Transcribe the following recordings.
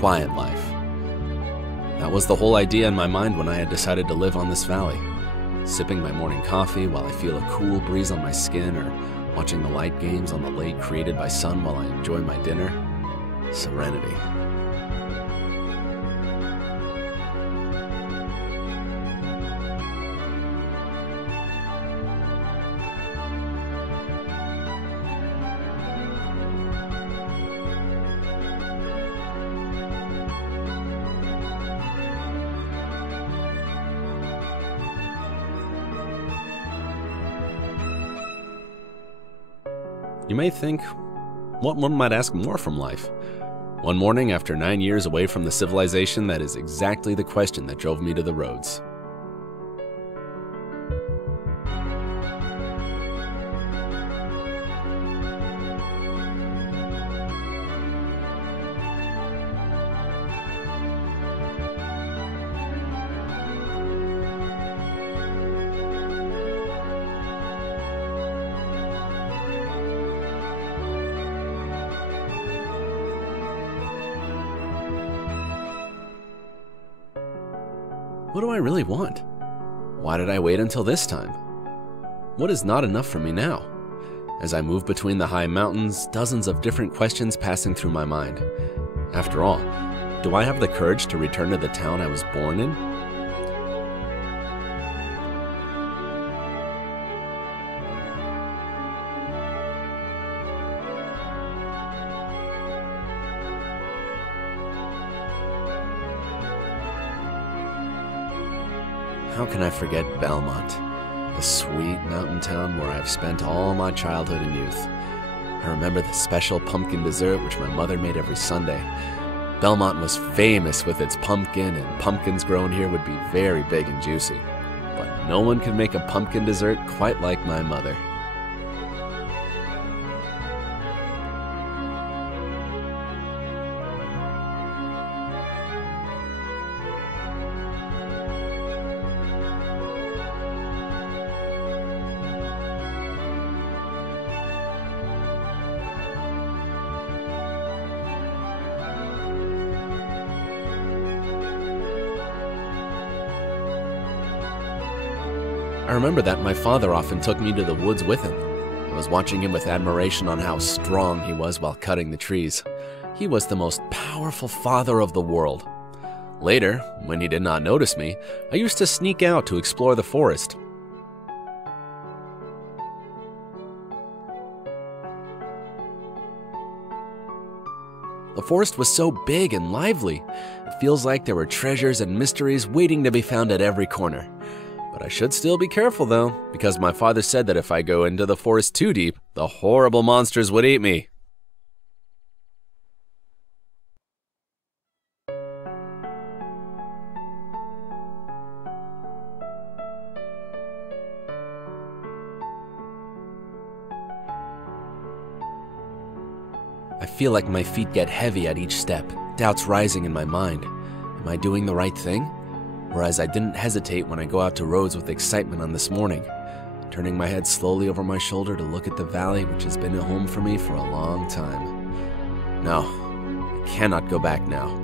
quiet life. That was the whole idea in my mind when I had decided to live on this valley. Sipping my morning coffee while I feel a cool breeze on my skin, or watching the light games on the lake created by sun while I enjoy my dinner. Serenity. You may think, what one might ask more from life? One morning, after 9 years away from the civilization, that is exactly the question that drove me to the roads. What do I really want? Why did I wait until this time? What is not enough for me now? As I move between the high mountains, dozens of different questions passing through my mind. After all, do I have the courage to return to the town I was born in? How can I forget Belmont, the sweet mountain town where I've spent all my childhood and youth? I remember the special pumpkin dessert which my mother made every Sunday. Belmont was famous with its pumpkin, and pumpkins grown here would be very big and juicy. But no one could make a pumpkin dessert quite like my mother. I remember that my father often took me to the woods with him. I was watching him with admiration on how strong he was while cutting the trees. He was the most powerful father of the world. Later, when he did not notice me, I used to sneak out to explore the forest. The forest was so big and lively. It feels like there were treasures and mysteries waiting to be found at every corner. But I should still be careful though, because my father said that if I go into the forest too deep, the horrible monsters would eat me. I feel like my feet get heavy at each step, doubts rising in my mind. Am I doing the right thing? Whereas I didn't hesitate when I go out to roads with excitement on this morning, turning my head slowly over my shoulder to look at the valley which has been a home for me for a long time. No, I cannot go back now.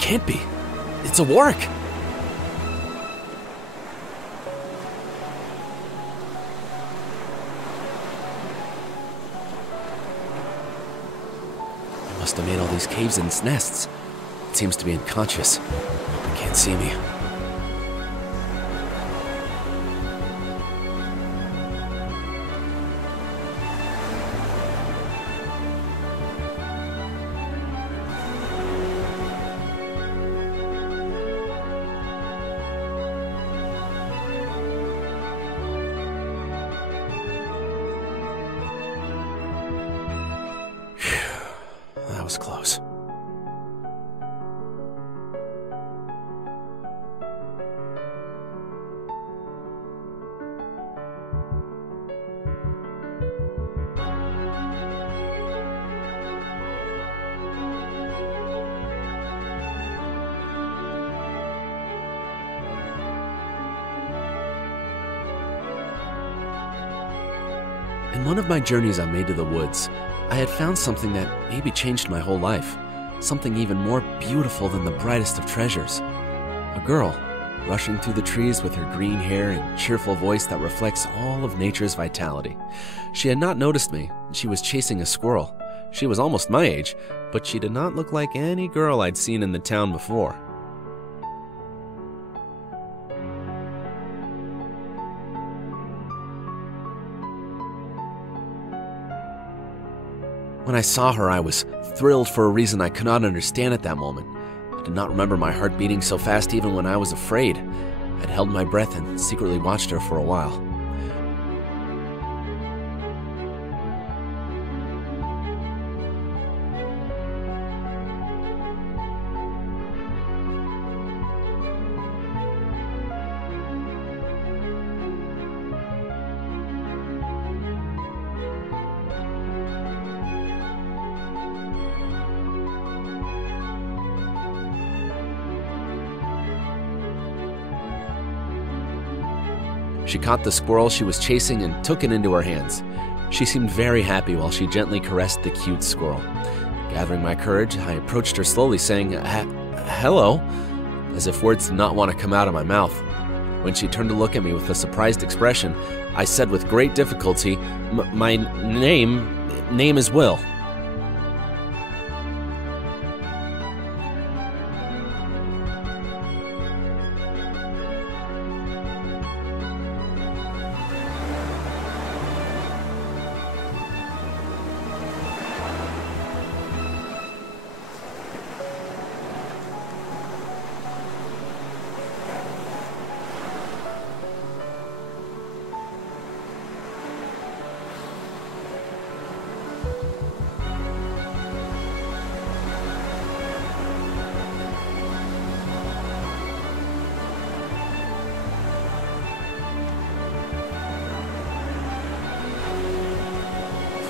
Can't be. It's a work. must have made all these caves and nests. It seems to be unconscious. Hope it can't see me. That was close. In one of my journeys I made to the woods, I had found something that maybe changed my whole life. Something even more beautiful than the brightest of treasures. A girl, rushing through the trees with her green hair and cheerful voice that reflects all of nature's vitality. She had not noticed me, and she was chasing a squirrel. She was almost my age, but she did not look like any girl I'd seen in the town before. When I saw her, I was thrilled for a reason I could not understand at that moment. I did not remember my heart beating so fast even when I was afraid. I'd held my breath and secretly watched her for a while. She caught the squirrel she was chasing and took it into her hands. She seemed very happy while she gently caressed the cute squirrel. Gathering my courage, I approached her slowly, saying, "Hello," as if words did not want to come out of my mouth. When she turned to look at me with a surprised expression, I said with great difficulty, My name is Will."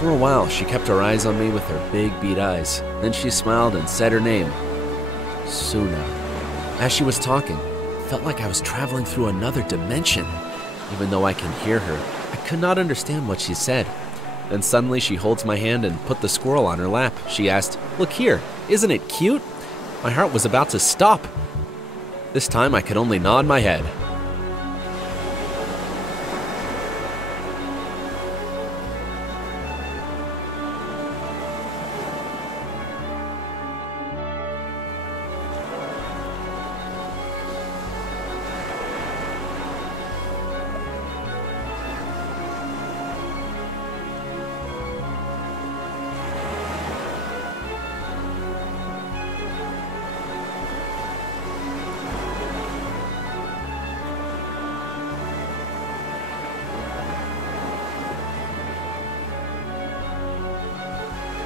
For a while, she kept her eyes on me with her big bead eyes. Then she smiled and said her name, Suna. As she was talking, it felt like I was traveling through another dimension. Even though I can hear her, I could not understand what she said. Then suddenly she holds my hand and put the squirrel on her lap. She asked, "Look here, isn't it cute?" My heart was about to stop. This time I could only nod my head.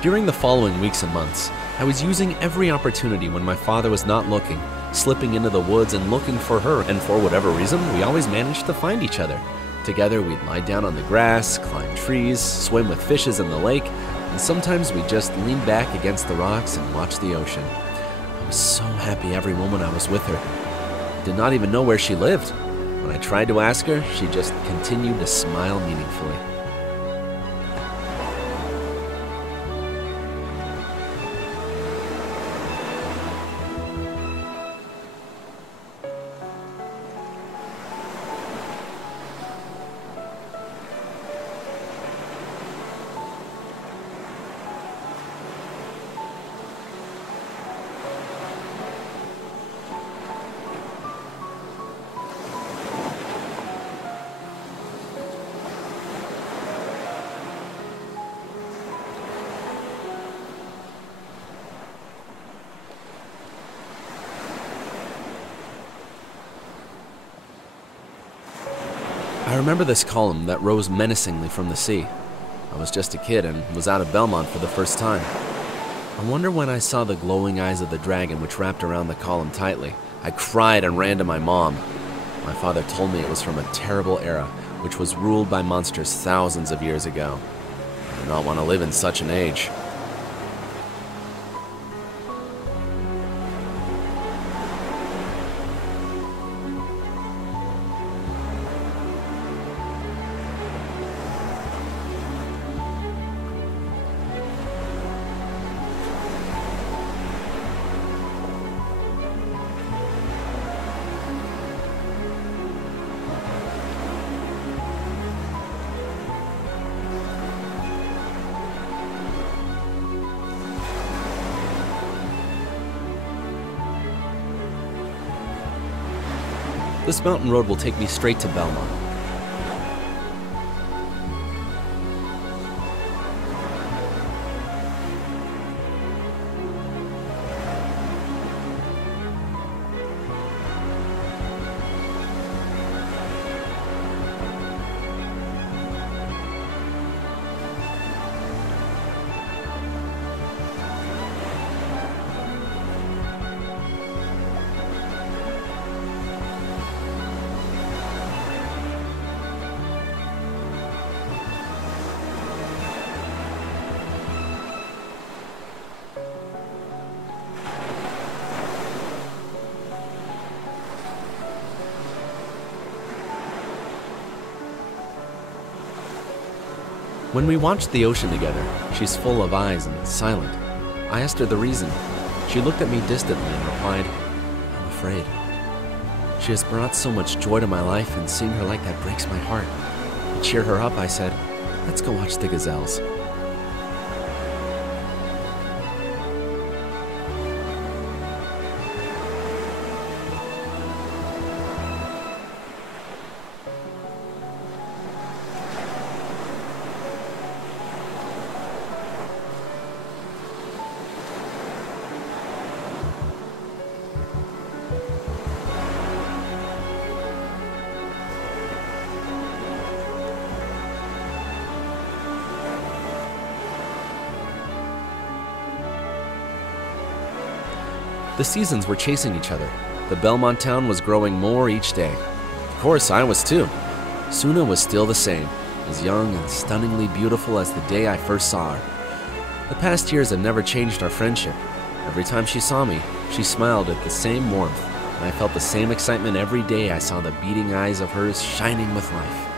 During the following weeks and months, I was using every opportunity when my father was not looking, slipping into the woods and looking for her, and for whatever reason, we always managed to find each other. Together, we'd lie down on the grass, climb trees, swim with fishes in the lake, and sometimes we'd just lean back against the rocks and watch the ocean. I was so happy every moment I was with her. I did not even know where she lived. When I tried to ask her, she just continued to smile meaningfully. I remember this column that rose menacingly from the sea. I was just a kid and was out of Belmont for the first time. I wonder when I saw the glowing eyes of the dragon which wrapped around the column tightly. I cried and ran to my mom. My father told me it was from a terrible era which was ruled by monsters thousands of years ago. I did not want to live in such an age. This mountain road will take me straight to Belmont. When we watched the ocean together, she's full of eyes and silent. I asked her the reason. She looked at me distantly and replied, "I'm afraid." She has brought so much joy to my life, and seeing her like that breaks my heart. To cheer her up, I said, "Let's go watch the gazelles." The seasons were chasing each other. The Belmont town was growing more each day. Of course, I was too. Suna was still the same, as young and stunningly beautiful as the day I first saw her. The past years had never changed our friendship. Every time she saw me, she smiled with the same warmth, and I felt the same excitement every day I saw the beating eyes of hers shining with life.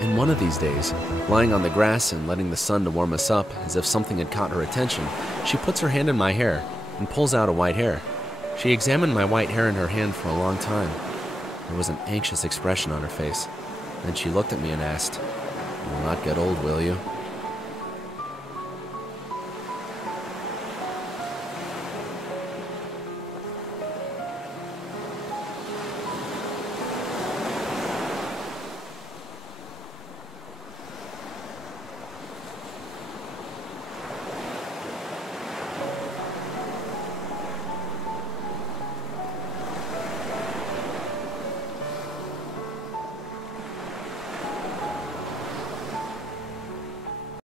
And one of these days, lying on the grass and letting the sun to warm us up, as if something had caught her attention, she puts her hand in my hair and pulls out a white hair. She examined my white hair in her hand for a long time. There was an anxious expression on her face. Then she looked at me and asked, "You will not get old, will you?"